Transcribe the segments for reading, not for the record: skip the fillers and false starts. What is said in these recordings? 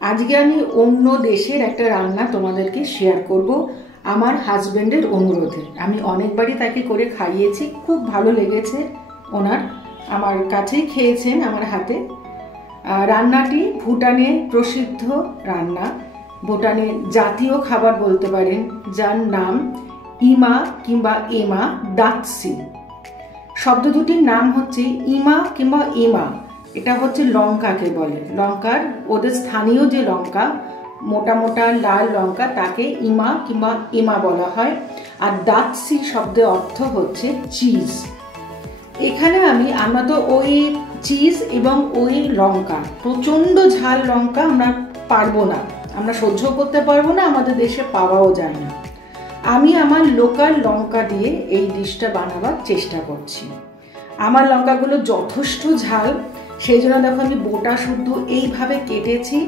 আজকে আমি অন্য দেশের একটা রান্না তোমাদেরকে শেয়ার করব আমার হাজবেন্ডের অনুরোধে। আমি অনেকবারই তাকে করে খাইয়েছি, খুব ভালো লেগেছে ওনার, আমার কাছেই খেয়েছেন আমার হাতে। রান্নাটি ভুটানে প্রসিদ্ধ রান্না, ভুটানের জাতীয় খাবার বলতে পারেন, যার নাম ইমা কিংবা এমা দাৎসি। শব্দ দুটির নাম হচ্ছে ইমা কিংবা এমা। এটা হচ্ছে লঙ্কাকে বলে, লঙ্কার ওদের স্থানীয় যে লঙ্কা, মোটা মোটা লাল লঙ্কা, তাকে ইমা কিংবা এমা বলা হয়। আর দাৎসি শব্দের অর্থ হচ্ছে চিজ। এখানে আমরা তো ওই চিজ এবং ওই লঙ্কা, প্রচণ্ড ঝাল লঙ্কা আমরা পারবো না, আমরা সহ্য করতে পারবো না, আমাদের দেশে পাওয়াও যায় না। আমি আমার লোকাল লঙ্কা দিয়ে এই ডিশটা বানাবার চেষ্টা করছি। আমার লঙ্কাগুলো যথেষ্ট ঝাল, সেই জন্য দেখো আমি বোটা শুদ্ধ এইভাবে কেটেছি।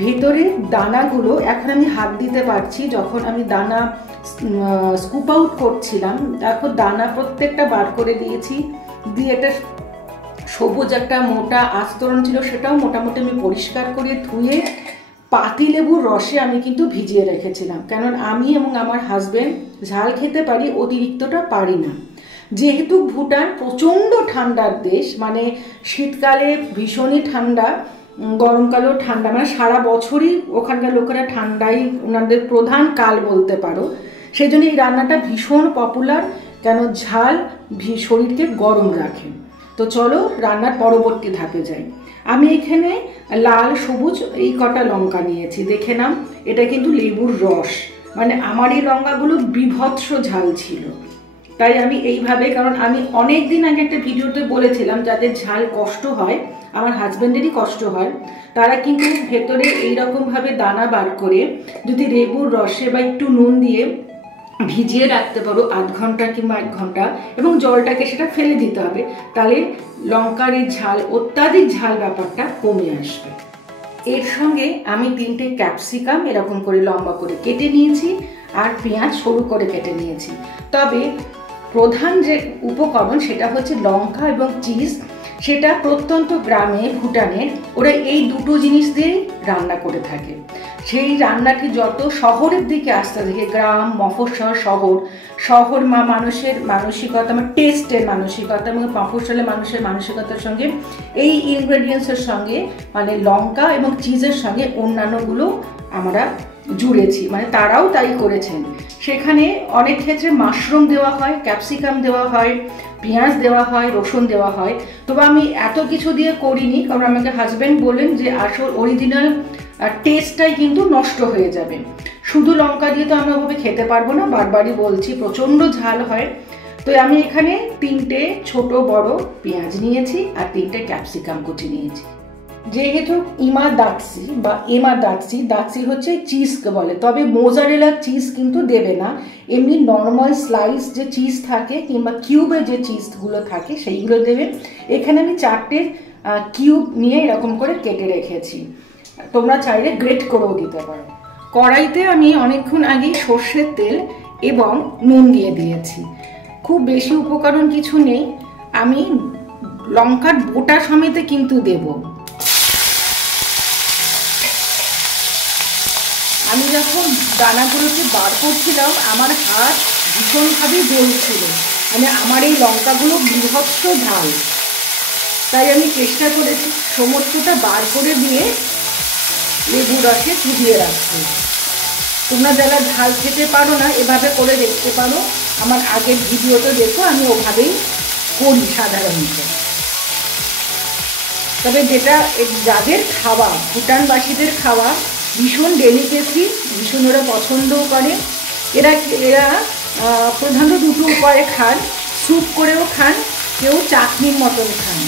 ভেতরে দানাগুলো এখন আমি হাত দিতে পারছি, যখন আমি দানা স্কুপ আউট করছিলাম দেখো দানা প্রত্যেকটা বার করে দিয়েছি। দিয়ে এটা সবুজ একটা মোটা আস্তরণ ছিল, সেটাও মোটামুটি আমি পরিষ্কার করে ধুয়ে পাতিলেবুর রসে আমি কিন্তু ভিজিয়ে রেখেছিলাম, কারণ আমি এবং আমার হাজবেন্ড ঝাল খেতে পারি, অতিরিক্তটা পারি না। যেহেতু ভুটান প্রচণ্ড ঠান্ডার দেশ, মানে শীতকালে ভীষণই ঠান্ডা, গরমকালেও ঠান্ডা, মানে সারা বছরই ওখানকার লোকেরা ঠান্ডাই ওনাদের প্রধান কাল বলতে পারো। সেই জন্য এই রান্নাটা ভীষণ পপুলার, কেন ঝাল শরীরকে গরম রাখে। তো চলো রান্নার পরবর্তী ধাপে যাই। আমি এখানে লাল সবুজ এই কটা লঙ্কা নিয়েছি, দেখে নাম, এটা কিন্তু লেবুর রস, মানে আমার এই লঙ্কাগুলো বিভৎস ঝাল ছিল। তাই আমি এইভাবে, কারণ আমি অনেক দিন আগে একটা ভিডিওতে বলেছিলাম যাদের ঝাল কষ্ট হয়, আমার হাজব্যান্ডেরই কষ্ট হয়, তারা কিন্তু ভেতরে এইরকমভাবে দানা বার করে যদি লেবুর রসে বা একটু নুন দিয়ে ভিজিয়ে রাখতে পারো আধ ঘন্টা কিংবা 1 ঘন্টা, এবং জলটাকে সেটা ফেলে দিতে হবে, তাহলে লঙ্কার এই ঝাল, অত্যাধিক ঝাল ব্যাপারটা কমে আসবে। এর সঙ্গে আমি 3টে ক্যাপসিকাম এরকম করে লম্বা করে কেটে নিয়েছি, আর পেঁয়াজ সরু করে কেটে নিয়েছি। তবে প্রধান যে উপকরণ সেটা হচ্ছে লঙ্কা এবং চিজ। সেটা প্রত্যন্ত গ্রামে ভুটানের ওরা এই দুটো জিনিস দিয়েই রান্না করে থাকে। সেই রান্নাটি যত শহরের দিকে আসতে থাকে, গ্রাম, মফস্বল, শহর মানুষের মানসিকতা, টেস্টের মানসিকতা এবং মফস্বলের মানুষের মানসিকতার সঙ্গে এই ইনগ্রেডিয়েন্টসের সঙ্গে, মানে লঙ্কা এবং চিজের সঙ্গে অন্যান্যগুলো আমরা জুড়েছি, মানে তারাও তাই করেছেন। সেখানে অনেক ক্ষেত্রে মাশরুম দেওয়া হয়, ক্যাপসিকাম দেওয়া হয়, পেঁয়াজ দেওয়া হয়, রসুন দেওয়া হয়। তবে আমি এত কিছু দিয়ে করিনি, কারণ আমাকে হাজব্যান্ড বললেন যে আসল অরিজিনাল টেস্টটাই কিন্তু নষ্ট হয়ে যাবে। শুধু লঙ্কা দিয়ে তো আমরা ওভাবে খেতে পারবো না, বারবারই বলছি প্রচণ্ড ঝাল হয়। তো আমি এখানে 3টে ছোট বড় পেঁয়াজ নিয়েছি আর 3টে ক্যাপসিকাম কুচি নিয়েছি। যেহেতু ইমা দাৎসি বা এমা দাৎসি, দাৎসি হচ্ছে চিজকে বলে, তবে মোজারেলা চিজ কিন্তু দেবে না, এমনি নর্মাল স্লাইস যে চিজ থাকে কিংবা কিউবে যে চিজগুলো থাকে সেইগুলো দেবে। এখানে আমি 4টে কিউব নিয়ে এরকম করে কেটে রেখেছি, তোমরা চাইলে গ্রেট করেও দিতে পারো। কড়াইতে আমি অনেকক্ষণ আগে সর্ষের তেল এবং নুন দিয়ে দিয়েছি। খুব বেশি উপকরণ কিছু নেই, আমি লঙ্কার বোটা সমেত কিন্তু দেব। আমি যখন দানাগুলোকে বার করছিলাম আমার হাত ভীষণভাবে জ্বলছিল, মানে আমার এই লঙ্কাগুলো বীভৎস ঝাল, তাই আমি চেষ্টা করেছি সমস্তটা বার করে দিয়ে লেবু রসে চুবিয়ে রাখতে। তোমরা যারা ঝাল খেতে পারো না এভাবে করে দেখতে পারো, আমার আগের ভিডিওতে দেখো, আমি ওভাবেই করি সাধারণত। তবে যেটা যাদের খাওয়া, ভুটানবাসীদের খাওয়া ভীষণ ডেলিকেসি, ভীষণ ওরা পছন্দও করে। এরা প্রধানত দুটো উপায়ে খান, স্যুপ করেও খান, কেউ চাটনির মতন খান,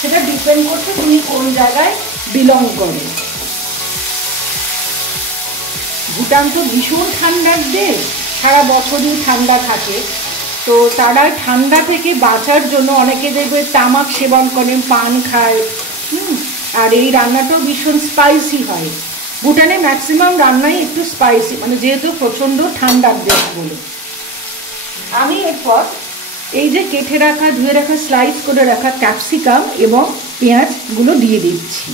সেটা ডিপেন্ড করছে তুমি কোন জায়গায় বিলং করে। ভুটান তো ভীষণ ঠান্ডার দেশ, সারা বছরই ঠান্ডা থাকে, তো তারা ঠান্ডা থেকে বাঁচার জন্য অনেকে দেখবে তামাক সেবন করেন, পান খায়, আর এই রান্নাটাও ভীষণ স্পাইসি হয়। ভুটানে ম্যাক্সিমাম রান্নাই একটু স্পাইসি, মানে যেহেতু প্রচণ্ড ঠান্ডার দেশ বলে। আমি এরপর এই যে কেটে রাখা, ধুয়ে রাখা, স্লাইস করে রাখা ক্যাপসিকাম এবং পেঁয়াজগুলো দিয়ে দিচ্ছি।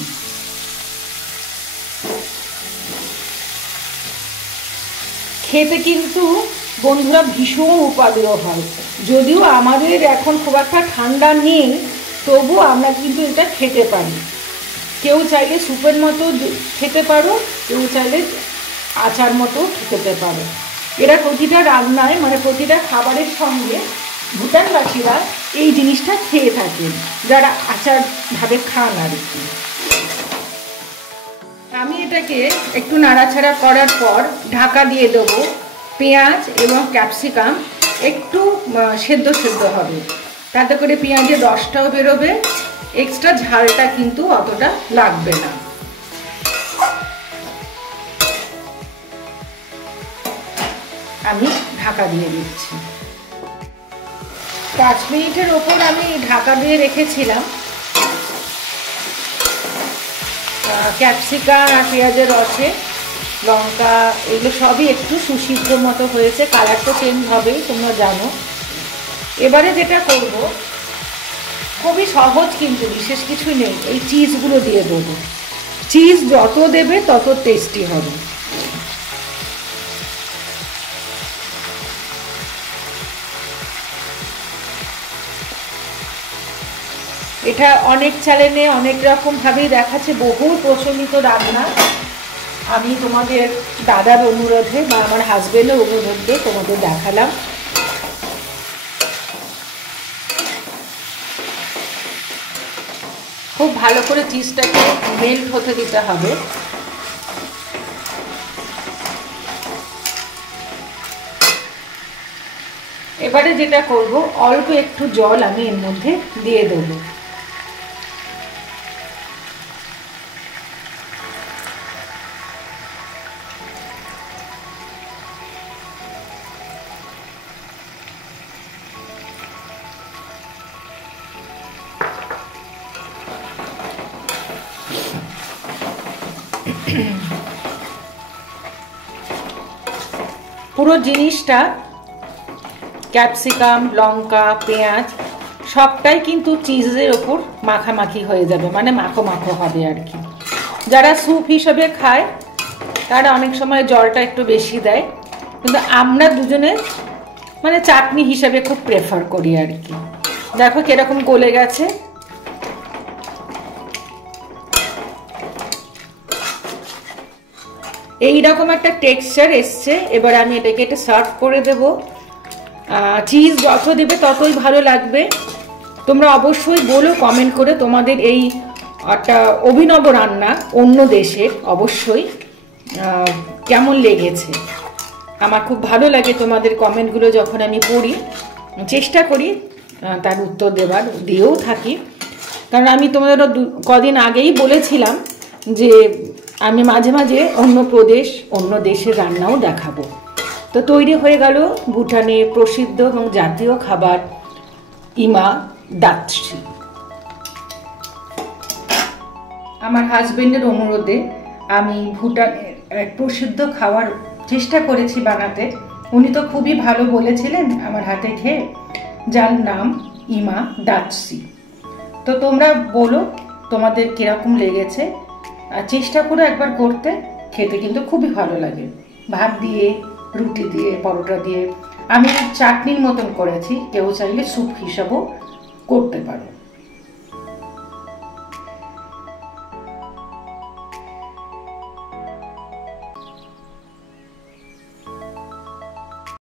খেতে কিন্তু বন্ধুরা ভীষণ উপাদেয় হয়। যদিও আমাদের এখন খুব একটা ঠান্ডা নেই, তবু আমরা কিন্তু এটা খেতে পারি। কেউ চাইলে স্যুপের মতো খেতে পারো, কেউ চাইলে আচার মতো খেতে পারো। এরা প্রতিটা রান্নায় মানে প্রতিটা খাবারের সঙ্গে ভুটানবাসীরা এই জিনিসটা খেয়ে থাকেন, যারা আচারভাবে খান আর কি। আমি এটাকে একটু নাড়াচাড়া করার পর ঢাকা দিয়ে দেবো। পেঁয়াজ এবং ক্যাপসিকাম একটু সেদ্ধ হবে, তাতে করে পেঁয়াজের রসটাও বেরোবে, এক্সট্রা ঝালটা কিন্তু অতটা লাগবে না। আমি ঢাকা দিয়ে দিচ্ছি। 5 মিনিটের ওপর আমি ঢাকা দিয়ে রেখেছিলাম। ক্যাপসিকাম আর পেঁয়াজের রসে লঙ্কা এগুলো সবই একটু সুসিদ্ধ মতো হয়েছে, কালার তো চেঞ্জ হবেই, তোমরা জানো। এবারে যেটা করব, খুবই সহজ কিন্তু বিশেষ কিছু নেই, এই চিজগুলো দিয়ে দেবো। চিজ যত দেবে তত টেস্টি হবে। এটা অনেক চ্যানেলে অনেক রকমভাবেই দেখাচ্ছে, বহু প্রচলিত রান্না। আমি তোমাদের দাদার অনুরোধে বা আমার হাজবেন্ডের অনুরোধে তোমাদের দেখালাম। খুব ভালো করে চিজটাকে মেল্ট হতে দিতে হবে। এবারে যেটা করব, অল্প একটু জল আমি এর মধ্যে দিয়ে দেবো। পুরো জিনিসটা ক্যাপসিকাম, লঙ্কা, পেঁয়াজ সবটাই কিন্তু চিজের ওপর মাখামাখি হয়ে যাবে, মানে মাখো মাখো হবে আর কি। যারা স্যুপ হিসেবে খায় তারা অনেক সময় জলটা একটু বেশি দেয়, কিন্তু আমরা দুজনে মানে চাটনি হিসেবে খুব প্রেফার করি আর কি। দেখো কিরকম গলে গেছে। এইরকম একটা টেক্সচার এসছে। এবার আমি এটাকে এটা সার্ভ করে দেব। চিজ যত দেবে ততই ভালো লাগবে। তোমরা অবশ্যই বলো কমেন্ট করে তোমাদের এই একটা অভিনব রান্না অন্য দেশের অবশ্যই কেমন লেগেছে। আমার খুব ভালো লাগে তোমাদের কমেন্টগুলো যখন আমি পড়ি, চেষ্টা করি তার উত্তর দেবার, দিয়েও থাকি। কারণ আমি তোমাদের কদিন আগেই বলেছিলাম যে আমি মাঝে মাঝে অন্য প্রদেশ অন্য দেশের রান্নাও দেখাবো। তো তৈরি হয়ে গেল ভুটানের প্রসিদ্ধ এবং জাতীয় খাবার ইমা দাতসি। আমার হাজবেন্ডের অনুরোধে আমি ভুটানের প্রসিদ্ধ খাবার চেষ্টা করেছি বানাতে। উনি তো খুবই ভালো বলেছিলেন আমার হাতে খেয়ে, যার নাম ইমা দাতসি। তো তোমরা বলো তোমাদের কিরকম লেগেছে, আর চেষ্টা করে একবার করতে, খেতে কিন্তু খুবই ভালো লাগে। ভাত দিয়ে, রুটি দিয়ে, পরোটা দিয়ে। আমি চাটনির মতন করেছি, কেউ চাইলে স্যুপ হিসাবেও করতে পারো।